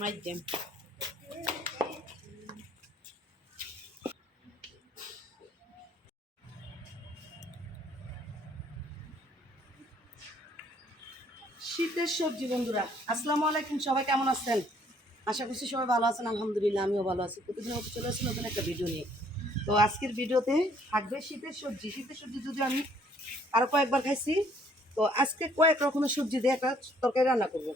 মাধ্যম শীতের সবজি, বন্ধুরা, আসসালামু আলাইকুম, সবাই কেমন আছেন? আশা করছি সবাই ভালো আছেন, আলহামদুলিল্লাহ, আমিও ভালো আছি। প্রতিদিন চলে আসছি নতুন একটা ভিডিও নিয়ে। তো আজকের ভিডিওতে থাকবে শীতের সবজি। শীতের সবজি যদি আমি আরও কয়েকবার খাইছি, তো আজকে কয়েক রকমের সবজি দিয়ে একটা তরকারি রান্না করব।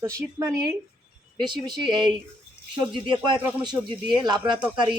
তো শীত মানেই বেশি বেশি এই সবজি দিয়ে, কয়েক রকমের সবজি দিয়ে, লাবড়া তরকারি,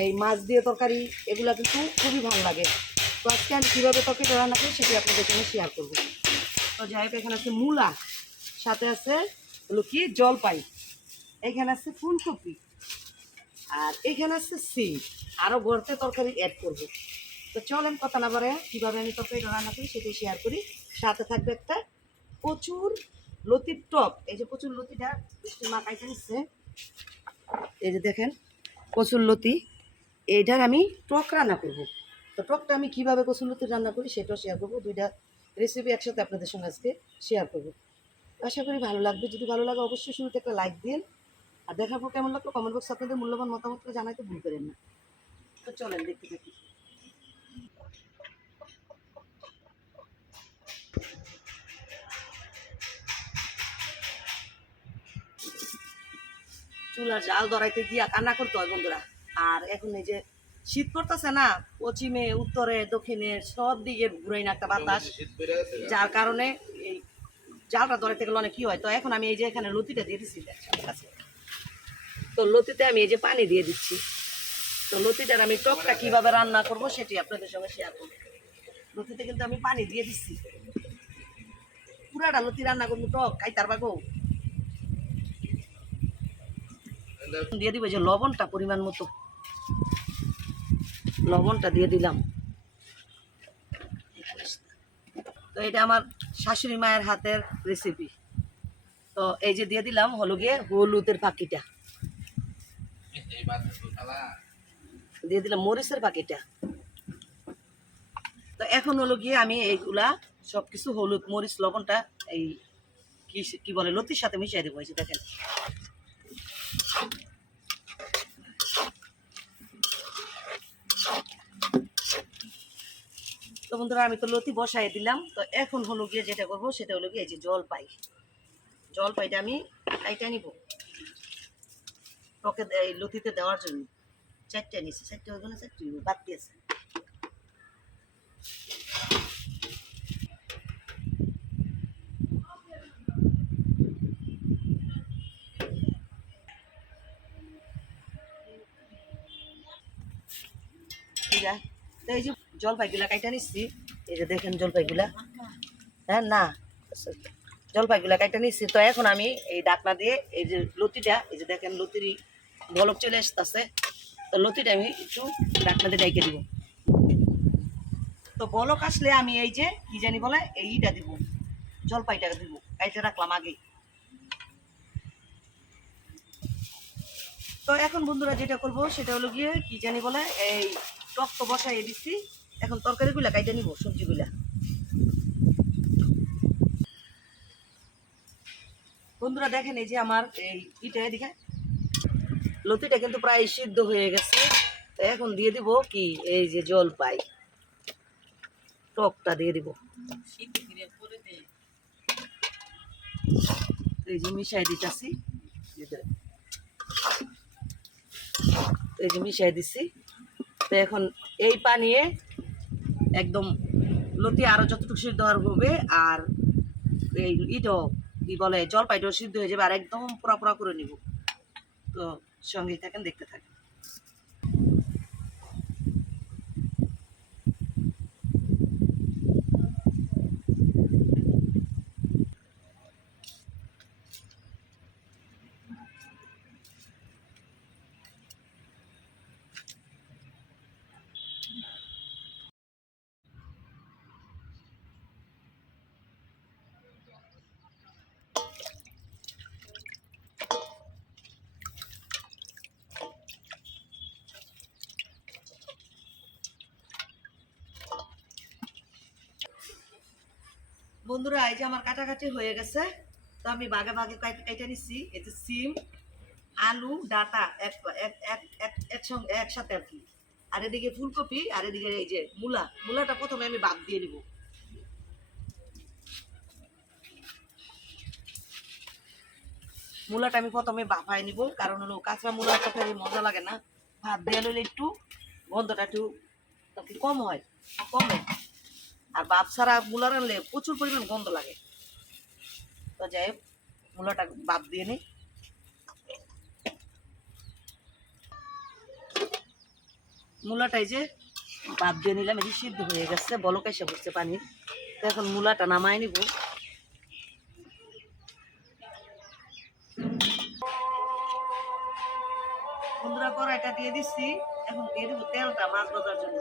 এই মাছ দিয়ে তরকারি, এগুলো কিন্তু খুবই ভালো লাগে। তো আজকে আমি কীভাবে তরকারিটা রান্না করি সেটি আপনাদের সঙ্গে শেয়ার করব। তো যাই হোক, এখানে আছে মূলা, সাথে আছে হলো কি জলপাই, এখানে আছে ফুলকপি, আর এখানে আছে সিম। আরও গড়তে তরকারি অ্যাড করব। তো চলেন কথা না বারে কীভাবে আমি তরকারিটা রান্না করি সেটি শেয়ার করি। সাথে থাকবে একটা প্রচুর লতির টক এই যে প্রচুর লতিটা মা কাইতে নিচ্ছে। এই যে দেখেন কচুর লতি। এইটার আমি টক রান্না করব। তো টকটা আমি কীভাবে কচুর লতি রান্না করি সেটাও শেয়ার করব। দুইটা রেসিপি একসাথে আপনাদের সঙ্গে আজকে শেয়ার করব। আশা করি ভালো লাগবে। যদি ভালো লাগে অবশ্যই শুরুতে একটা লাইক দিন আর দেখার পর কেমন লাগল কমেন্ট বক্সে আপনাদের মূল্যবান মতামতটা জানাইতে ভুল করেন না। তো চলেন, দেখতে থাকি। চুলার জাল ধরাইতে গিয়া কান্না করতে হয় বন্ধুরা। আর এখন এই যে শীত পড়তেছে না পশ্চিমে উত্তরে দক্ষিণে সব দিকে ঘুরাই না একটা বাতাস। যার কারণে এই জালটা ধরাইতে গেলে অনেক কি হয়? তো এখন আমি এই যে এখানে লতিটা দিয়ে দিচ্ছি কাছে। তো লতিতে আমি এই যে পানি দিয়ে দিচ্ছি। তো লতিটার আমি টকটা কীভাবে রান্না করব সেটি আপনাদের সঙ্গে শেয়ার করব। লতিতে কিন্তু আমি পানি দিয়ে দিচ্ছি। পুরাটা লতি রান্না করব টক খাইতার বাগো। দিয়ে দিব যে লবণটা পরিমাণ মতো। লবণটা দিয়ে দিলাম। তো এটা আমার শাশুড়ি মায়ের হাতের রেসিপি তো এই যে দিয়ে দিলাম হলো গিয়ে হলুদের পাখিটা। দিয়ে দিলাম মরিচের পাখিটা। তো এখন হলো গিয়ে আমি এইগুলা সব কিছু হলুদ, মরিচ, লবণটা এই কি বলে লতির সাথে মিশিয়ে দেবো, এই যে দেখেন। তো বন্ধুরা, আমি তো লতি বসাই দিলাম। তো এখন হলো গিয়ে যেটা করব, সেটা হলো গিয়ে এই যে জল পাই জল পাইটা আমি কাইটা নিব। দে- এই লতিতে দেওয়ার জন্য। চারটে নিছি। চারটে গেলে চারটে বাদ দিয়েছে ঠিক আছে তো এই যে জলপাইগুলা কাইটা নিচ্ছি। এই যে দেখেন জলপাইগুলা। হ্যাঁ না, জলপাইগুলা কাইটা নিচ্ছি। তো এখন আমি এই ডাকনা দিয়ে এই যে লতিটা, এই যে দেখেন লতির বলক চলে আসতেছে। তো লতিটা আমি একটু ডাকনা দিয়ে ডাইকে দিব। তো বলক আসলে আমি এই যে কি জানি বলে এইটা দিব। জলপাইটা দিব। কাইটে রাখলাম আগে তো এখন বন্ধুরা যেটা করব, সেটা হলো গিয়ে কি জানি বলে, এই টক তো বসাই দিচ্ছি এখন তরকারিগুলা কাইটা নিব, সবজিগুলা। বন্ধুরা দেখেন এই যে আমার এই ইটা এদিকে। লতিটা কিন্তু প্রায় সিদ্ধ হয়ে গেছে। এখন দিয়ে দিব কি, এই যে জল পাই টকটা দিয়ে দিব। এই যে মিশাই দিতেছি। এই যে মিশাই দিছি। তো এখন এই পানিয়ে একদম লতি আরও যতটুকু সিদ্ধ হওয়ার হবে, আর এই ইটো কি বলে জলপাইটাও সিদ্ধ হয়ে যাবে, আর একদম পোড়া পোড়া করে নিব। তো সঙ্গেই থাকেন, দেখতে থাকেন। বন্ধুরা, এই যে আমার কাটাকাটি হয়ে গেছে। তো আমি বাগে বাগে কাইটে নিচ্ছি এতে সিম, আলু, ডাটা, এক এক এক এক একসঙ্গে একসাথে আর কি। আর এদিকে ফুলকপি, আর এদিকে এই যে মূলা। মূলাটা প্রথমে আমি বাদ দিয়ে নিব। মূলাটা আমি প্রথমে বাফাই নিব, কারণ হলো কাঁচা মূলার তরকারি মজা লাগে না। ভাত দিয়ে নিলে একটু গন্ধটা একটু কম হয়। কমে। আর বাপ ছাড়া মূলা রানলে প্রচুর পরিমাণ গন্ধ লাগে। তো যাই হোক, মূলাটা বাদ দিয়ে নিই। মূলাটাই যে বাপ দিয়ে নিলাম, এই সিদ্ধ হয়ে গেছে, বলক এসে পড়ছে পানির। তো এখন মূলাটা নামাই নিব। বন্ধুরা, কড়াইটা দিয়ে দিচ্ছি। এখন দিয়ে দেবো তেলটা মাছ ভাজার জন্য।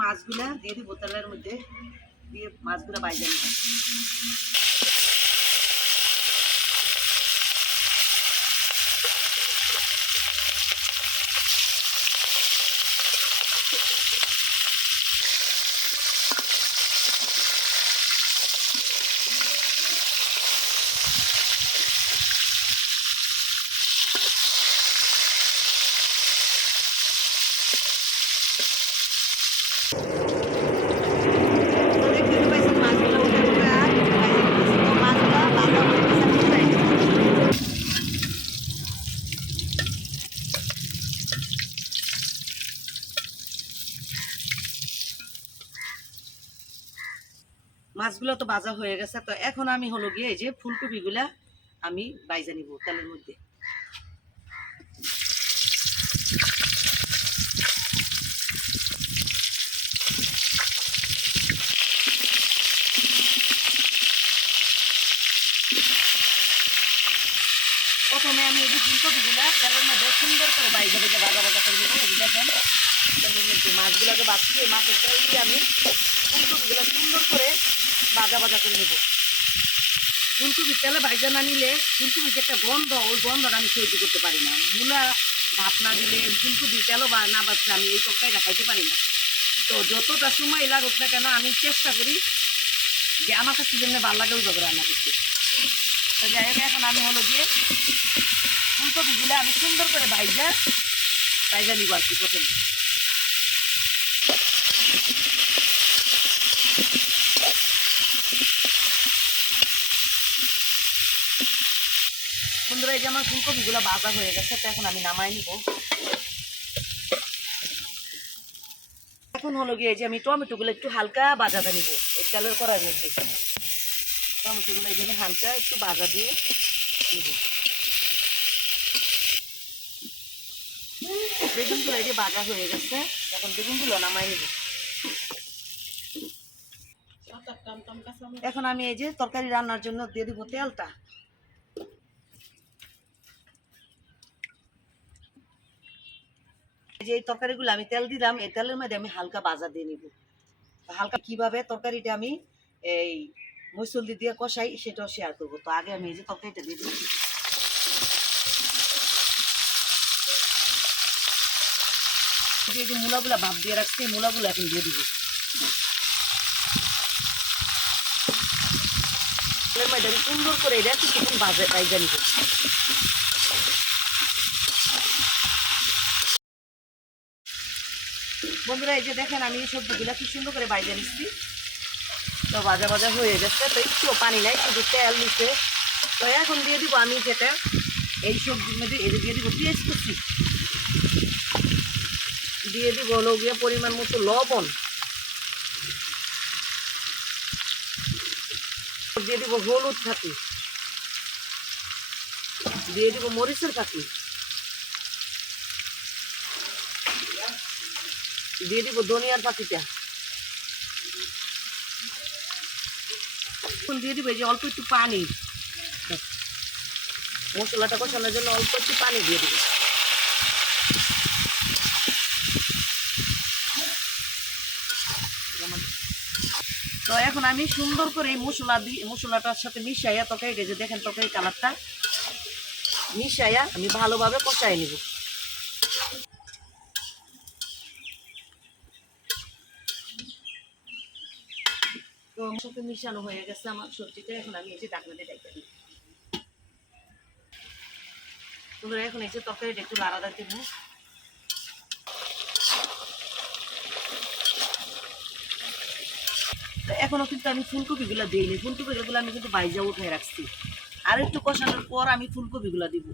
মাছগুলা দিয়ে দিই বোতলের মধ্যে দিয়ে মাছগুলা বাইরে নিব তো দেখতে তো পাইছেন মাছগুলা উঠে উঠে আর বাইজা নিতেছি তো মাছগুলা ভাজা হয়ে গেছে আমি উঠাই নিব। মাছগুলো তো ভাজা হয়ে গেছে। তো এখন আমি হলো গিয়ে এই যে ফুলকপিগুলা আমি বাইজা নিব তেলের মধ্যে। প্রথমে আমি এই যে ফুলকপিগুলা তেলের মধ্যে সুন্দর করে বাইজা ভেজে ভাজা ভাজা করে নেব। দেখেন মাছগুলোকে এই মাছের তেল দিয়ে আমি ফুলকপিগুলো সুন্দর করে ভাজা বাজা করে নেব। ফুলকপি তেলে ভাজা না নিলে ফুলকপির যে একটা গন্ধ, ওই গন্ধটা আমি সহ্য করতে পারি না। মূলা ভাত না দিলে ফুলকপি তেলও বা না বাঁচলে আমি এই তরকারিটা খাইতে পারি না। তো যতটা সময় লাগুক না কেন, আমি চেষ্টা করি যে আমার কাছে যেমনি ভালো লাগে, ওইভাবে রান্না করতে। তো যাই হোক, এখন আমি হলো গিয়ে ফুলকপিগুলো আমি সুন্দর করে ভাইজা ভাইজা নিব আর কি প্রথমে। এই যে আমার ফুলকপিগুলো বাজা হয়ে গেছে, তো এখন আমি নামাই নিব। এখন হলো গিয়ে যে আমি টমেটোগুলো একটু হালকা বাজাতে নিব, এই তেলের কড়াই মধ্যে। টমেটোগুলো এই জন্য হালকা একটু বাজা দিয়ে নিব। বেগুনগুলো এই যে বাজা হয়ে গেছে, এখন বেগুনগুলো নামাই নিব। এখন আমি এই যে তরকারি রান্নার জন্য দিয়ে দিব তেলটা। যে এই তরকারিগুলো আমি তেল দিলাম, এই তেলের মধ্যে আমি হালকা বাজা দিয়ে নিব। হালকা কীভাবে তরকারিটা আমি এই মসুলি দিয়ে কষাই সেটাও শেয়ার করব। তো আগে আমি এই যে তরকারিটা দিয়ে দিচ্ছি। এই যে মূলাগুলা ভাব দিয়ে রাখছি মূলাগুলো এখন দিয়ে দিব। সুন্দর করে এটা কিছুক্ষণ বাজে বাইজা নিব। বন্ধুরা, এই যে দেখেন আমি এই সবজিগুলো কি সুন্দর করে বাইজা নিচ্ছি। তো ভাজা ভাজা হয়ে গেছে, তো একটু পানি নাই, শুধু তেল নিচ্ছে তো এখন দিয়ে দিব আমি যেটা এই সবজির মধ্যে এটা দিয়ে দিব পেঁয়াজ কুচি দিয়ে দিব হলো গিয়ে পরিমাণ মতো লবণ। দিয়ে দিব হলুদ ফাঁকি দিয়ে দিব মরিচের ফাঁকি দিয়ে দিব ধনিয়ার পাখিটা এখন দিয়ে দিব এই যে অল্প একটু পানি। মশলাটা কষানোর জন্য অল্প একটু পানি দিয়ে দিব। তো এখন আমি সুন্দর করে এই মশলা দিয়ে মশলাটার সাথে মিশাইয়া তরকারিটা যে দেখেন তরকারি কালারটা। মিশাইয়া আমি ভালোভাবে কষাই নিব। সাথে মিশানো হয়ে গেছে আমার সবজিটা, এখন আমি এই যে ডাকনাতে ডাইকা দিই। তোমরা এখন এই যে তরকারিটা একটু লাড়া দিব এখনও কিন্তু আমি ফুলকপিগুলো দিইনি। ফুলকপিগুলো আমি কিন্তু বাইজা উঠে রাখছি। আর একটু কষানোর পর আমি ফুলকপিগুলো দিব।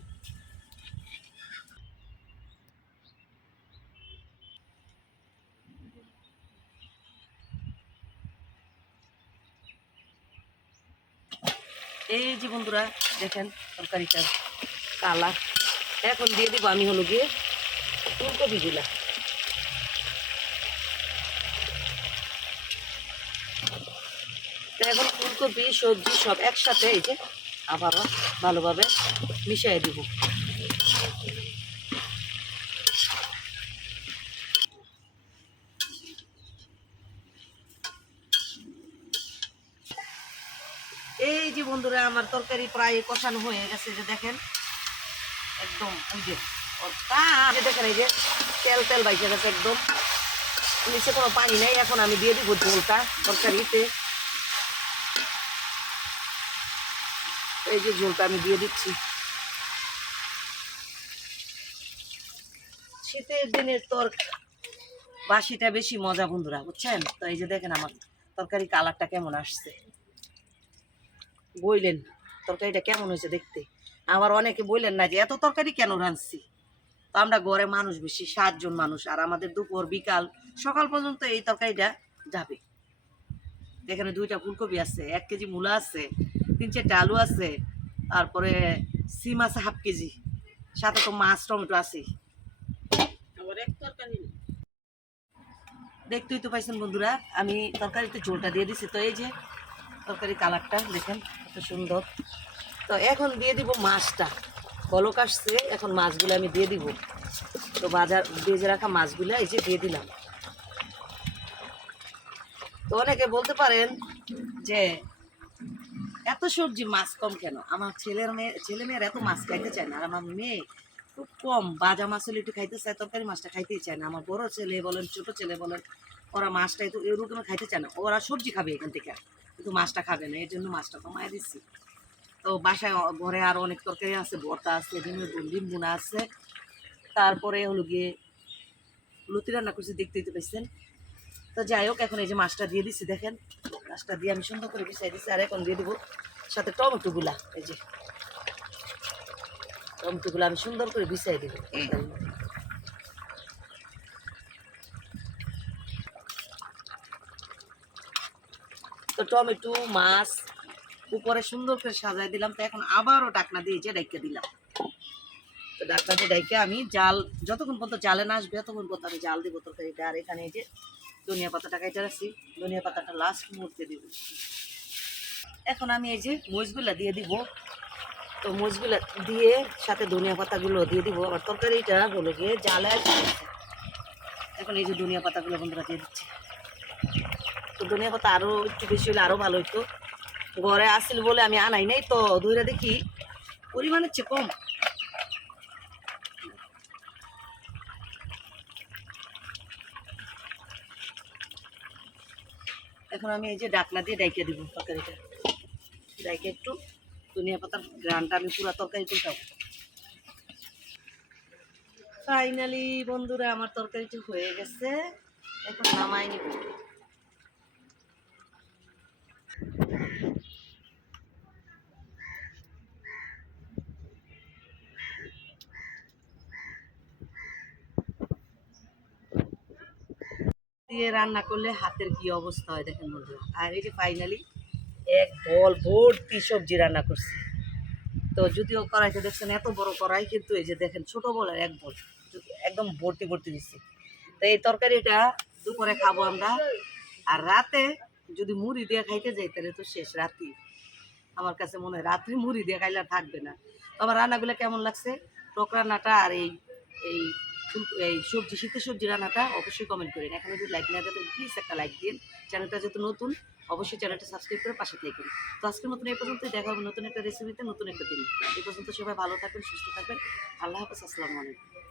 যে বন্ধুরা, দেখেন তরকারিটার কালার। এখন দিয়ে দিব আমি হলো গিয়ে ফুলকপিগুলা। গুলা এখন ফুলকপি, সবজি সব একসাথে এই যে আবারও ভালোভাবে মিশিয়ে দিব এই যে বন্ধুরা আমার তরকারি প্রায় কষানো হয়ে গেছে যে দেখেন। একদম ওই যে দেখেন এই যে তেল তেল বাইকে গেছে একদম। নিচে কোনো পানি নেই, এখন আমি দিয়ে দিব ঝোলটা তরকারিতে। এই যে ঝোলটা আমি দিয়ে দিচ্ছি। শীতের দিনের তর বাসিটা বেশি মজা বন্ধুরা, বুঝছেন? তো এই যে দেখেন আমার তরকারি কালারটা কেমন আসছে। বইলেন তরকারিটা কেমন হয়েছে দেখতে? আবার অনেকে বললেন না যে এত তরকারি কেন রাঁধছি? তো আমরা ঘরে মানুষ বেশি সাতজন মানুষ আর আমাদের দুপুর বিকাল সকাল পর্যন্ত এই তরকারিটা যাবে। এখানে দুইটা ফুলকপি আছে এক কেজি মূলা আছে তিন চারটে আলু আছে তারপরে সিম আছে হাফ কেজি সাথে তো মাছ টমেটো আছে। দেখতেই তো পাইছেন বন্ধুরা আমি তরকারিতে ঝোলটা দিয়ে দিছি। তো এই যে তরকারি কালারটা দেখেন, কত সুন্দর। তো এখন দিয়ে দিব মাছটা। বলক আসছে, এখন মাছগুলো আমি দিয়ে দিব। তো বাজার ভেজে রাখা মাছগুলো এই যে দিয়ে দিলাম। তো অনেকে বলতে পারেন যে, এত সবজি মাছ কম কেন? আমার ছেলের মেয়ে, ছেলে মেয়ের এত মাছ খাইতে চায় না। আর আমার মেয়ে খুব কম, বাজা মাছ হলে একটু খাইতে চায়, তরকারি মাছটা খাইতেই চায় না। আমার বড় ছেলে বলেন, ছোট ছেলে বলেন ওরা মাছটা একটু এরকম খাইতে চায় না? ওরা সবজি খাবে এখান থেকে। কিন্তু মাছটা খাবে না এর জন্য মাছটা কমায় দিচ্ছি তো বাসায় ঘরে আরও অনেক তরকারি আছে, ভর্তা আছে, ডিমের ডিমবুনা আছে। তারপরে হলো গিয়ে লুতি রান্না করছি, দেখতে দিতে পাইছেন? তো যাই হোক, এখন এই যে মাছটা দিয়ে দিচ্ছি দেখেন। মাছটা দিয়ে আমি সুন্দর করে বিছাই দিচ্ছি আর এখন দিয়ে দেবো সাথে টমেটোগুলা। এই যে টমেটোগুলো আমি সুন্দর করে বিছাই দিব। তো টমেটো, মাছ, উপরে সুন্দর করে সাজাই দিলাম। তো এখন আবারও ডাকনা দিয়ে যে ডাইকা দিলাম। তো ডাকনা দিয়ে ডাইকে আমি জাল, যতক্ষণ পর্যন্ত জালে না আসবে, ততক্ষণ পর্যন্ত আমি জাল দিব তরকারিটা। আর এখানে যে ধনিয়া পাতাটা কাইটা রাখছি। ধনিয়া পাতাটা লাস্ট মুহূর্তে দিব। এখন আমি এই যে মরিচগুলা দিয়ে দিব। তো মরিচগুলা দিয়ে সাথে ধনিয়া পাতাগুলো দিয়ে দিব। আর তরকারিটা হলো গিয়ে জালে এখন এই যে ধনিয়া পাতাগুলো বন্ধুরা দিয়ে দিচ্ছি। ধনিয়া পাতা আরও একটু বেশি হলে আরও ভালো হতো ঘরে আসছিল বলে আমি আনাই নাই তো, ধুইরা দেখি পরিমাণের চেয়ে কম। এখন আমি এই যে ডাকনা দিয়ে ডাইকে দিব তরকারিটা। ডাইকে একটু ধনিয়া পাতার গ্রানটা আমি পুরো তরকারি তুলতাম ফাইনালি বন্ধুরা, আমার তরকারিটা হয়ে গেছে। এখন নামাই নিব। দিয়ে রান্না করলে হাতের কি অবস্থা হয় দেখেন বন্ধুরা। আর এই যে ফাইনালি এক বল ভর্তি সবজি রান্না করছি। তো যদিও কড়াইতে দেখছেন এত বড় কড়াই, কিন্তু এই যে দেখেন ছোট বল আর এক বল। একদম ভর্তি ভর্তি দিচ্ছি। তো এই তরকারিটা দুপুরে খাব আমরা। আর রাতে যদি মুড়ি দিয়ে খাইতে যাই, তাহলে তো শেষ রাতি। আমার কাছে মনে হয় রাত্রি মুড়ি দিয়ে খাইলে থাকবে না। তো আমার রান্নাগুলো কেমন লাগছে? টক রান্নাটা আর এই এই এই সবজি, শীতের সবজি রান্নাটা অবশ্যই কমেন্ট করেন এখন যদি লাইক না দেন প্লিজ একটা লাইক দিন। চ্যানেলটা যেহেতু নতুন, অবশ্যই চ্যানেলটা সাবস্ক্রাইব করে পাশে থাকবেন। তো আজকে নতুন এই পর্যন্ত দেখা হবে নতুন একটা রেসিপিতে নতুন একটা দিন। এই পর্যন্ত সবাই ভালো থাকবেন, সুস্থ থাকবেন। আল্লাহ হাফেজ, আসসালামু আলাইকুম।